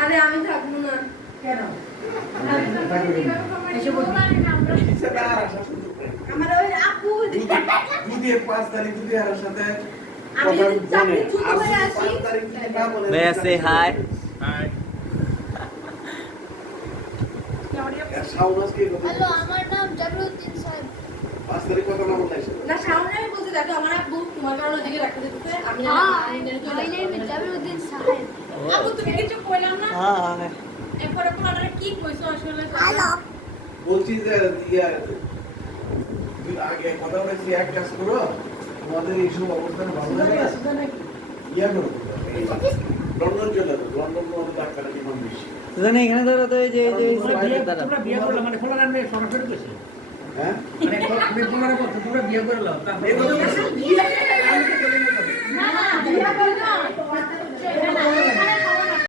আরে আমি থাকবো না কেন আমার ওই আপু দুধের 5 তারিখ দুধে আর সাথে আমি চাকরি ছুটি হয়ে আসি May I say hi? Hi শাওনাস কে কথা হ্যালো আমার নাম জাবরুদ্দিন সাহেব 5 তারিখ কথা না বলতে না সামনে আমি বলতে দেখো আমার আপু তোমার কারণে ওদিকে রাখতে দিতেছে আমি মাই নেম ইজ জাবরুদ্দিন সাহেব আপু তুমি কিছু কইলাম না Hi. এরপর আপনারা কি কইছো আসলে হ্যালো বলছি যে ইয়া দুই আগে কথা বলেছি এক কাজ করো তোমাদের এই সব অবস্থানে ভালো লাগে ইয়া করো লন্ডন চলে যাও লন্ডন তোমাদের ডাক্তারের ডিমান্ড বেশি সুজানি এখানে ধরো তো এই যে তোমরা বিয়ে করলে মানে খোলা রান্না সরাসরি কইছে হ্যাঁ মানে তুমি তোমরা বলছো তোমরা বিয়ে করলে এই কথা বলছি না না বিয়া করো না